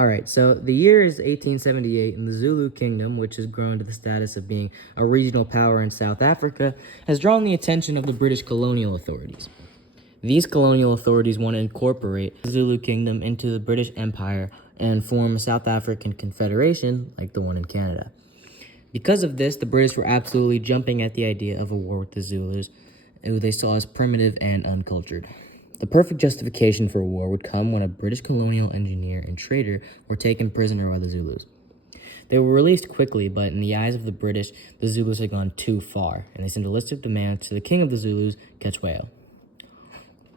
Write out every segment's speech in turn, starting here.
Alright, so the year is 1878, and the Zulu Kingdom, which has grown to the status of being a regional power in South Africa, has drawn the attention of the British colonial authorities. These colonial authorities want to incorporate the Zulu Kingdom into the British Empire and form a South African confederation like the one in Canada. Because of this, the British were absolutely jumping at the idea of a war with the Zulus, who they saw as primitive and uncultured. The perfect justification for a war would come when a British colonial engineer and trader were taken prisoner by the Zulus. They were released quickly, but in the eyes of the British, the Zulus had gone too far, and they sent a list of demands to the king of the Zulus, Cetshwayo.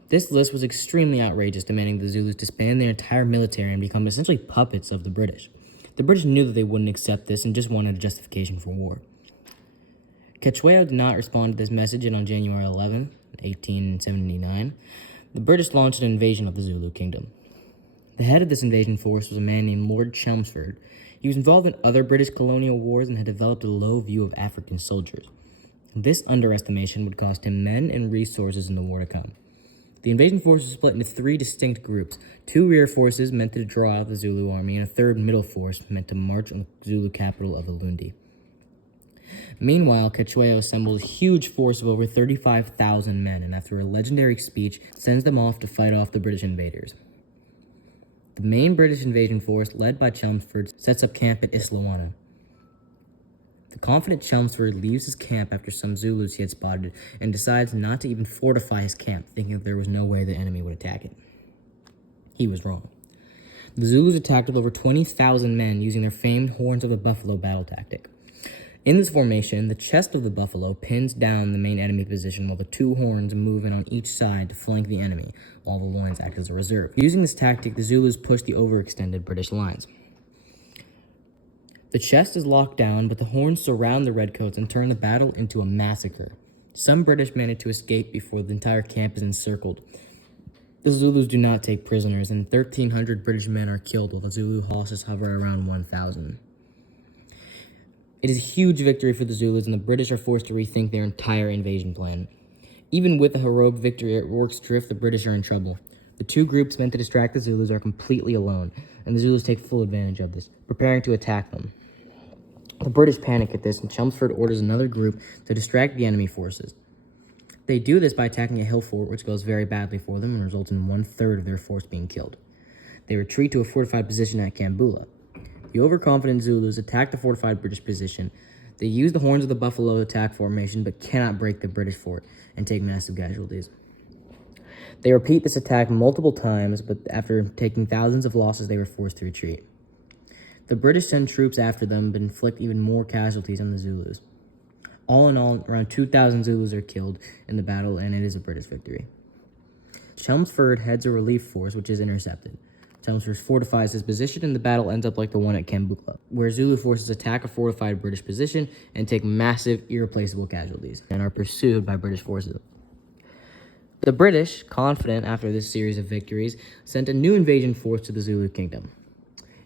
This list was extremely outrageous, demanding the Zulus disband their entire military and become essentially puppets of the British. The British knew that they wouldn't accept this and just wanted a justification for war. Cetshwayo did not respond to this message, and on January 11, 1879, the British launched an invasion of the Zulu Kingdom. The head of this invasion force was a man named Lord Chelmsford. He was involved in other British colonial wars and had developed a low view of African soldiers. This underestimation would cost him men and resources in the war to come. The invasion force was split into three distinct groups: two rear forces meant to draw out the Zulu army, and a third middle force meant to march on the Zulu capital of Ulundi. Meanwhile, Cetshwayo assembles a huge force of over 35,000 men, and after a legendary speech, sends them off to fight off the British invaders. The main British invasion force, led by Chelmsford, sets up camp at Isslawana. The confident Chelmsford leaves his camp after some Zulus he had spotted, and decides not to even fortify his camp, thinking that there was no way the enemy would attack it. He was wrong. The Zulus attacked with over 20,000 men using their famed horns of the buffalo battle tactic. In this formation, the chest of the buffalo pins down the main enemy position while the two horns move in on each side to flank the enemy, while the loins act as a reserve. Using this tactic, the Zulus push the overextended British lines. The chest is locked down, but the horns surround the redcoats and turn the battle into a massacre. Some British manage to escape before the entire camp is encircled. The Zulus do not take prisoners, and 1,300 British men are killed while the Zulu losses hover around 1,000. It is a huge victory for the Zulus, and the British are forced to rethink their entire invasion plan. Even with a heroic victory at Rorke's Drift, the British are in trouble. The two groups meant to distract the Zulus are completely alone, and the Zulus take full advantage of this, preparing to attack them. The British panic at this, and Chelmsford orders another group to distract the enemy forces. They do this by attacking a hill fort, which goes very badly for them and results in 1/3 of their force being killed. They retreat to a fortified position at Kambula. The overconfident Zulus attack the fortified British position. They use the horns of the buffalo attack formation, but cannot break the British fort and take massive casualties. They repeat this attack multiple times, but after taking thousands of losses, they were forced to retreat. The British send troops after them, but inflict even more casualties on the Zulus. All in all, around 2,000 Zulus are killed in the battle, and it is a British victory. Chelmsford heads a relief force, which is intercepted. Chelmsford fortifies his position, and the battle ends up like the one at Kambula, where Zulu forces attack a fortified British position and take massive, irreplaceable casualties, and are pursued by British forces. The British, confident after this series of victories, sent a new invasion force to the Zulu Kingdom.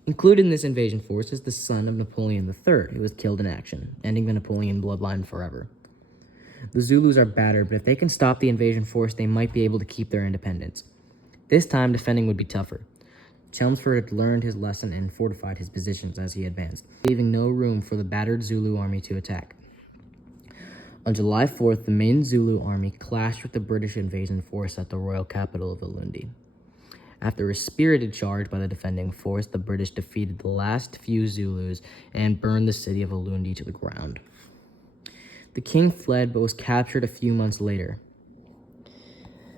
Included in this invasion force is the son of Napoleon III, who was killed in action, ending the Napoleon bloodline forever. The Zulus are battered, but if they can stop the invasion force, they might be able to keep their independence. This time, defending would be tougher. Chelmsford had learned his lesson and fortified his positions as he advanced, leaving no room for the battered Zulu army to attack. On July 4th, the main Zulu army clashed with the British invasion force at the royal capital of Ulundi. After a spirited charge by the defending force, the British defeated the last few Zulus and burned the city of Ulundi to the ground. The king fled but was captured a few months later.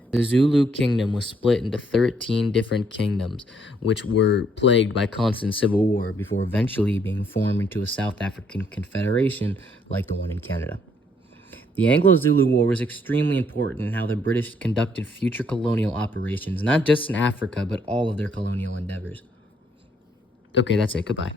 The Zulu kingdom was split into 13 different kingdoms, which were plagued by constant civil war before eventually being formed into a South African confederation like the one in Canada. The Anglo Zulu War was extremely important in how the British conducted future colonial operations, not just in Africa, but all of their colonial endeavors. Okay, that's it. Goodbye.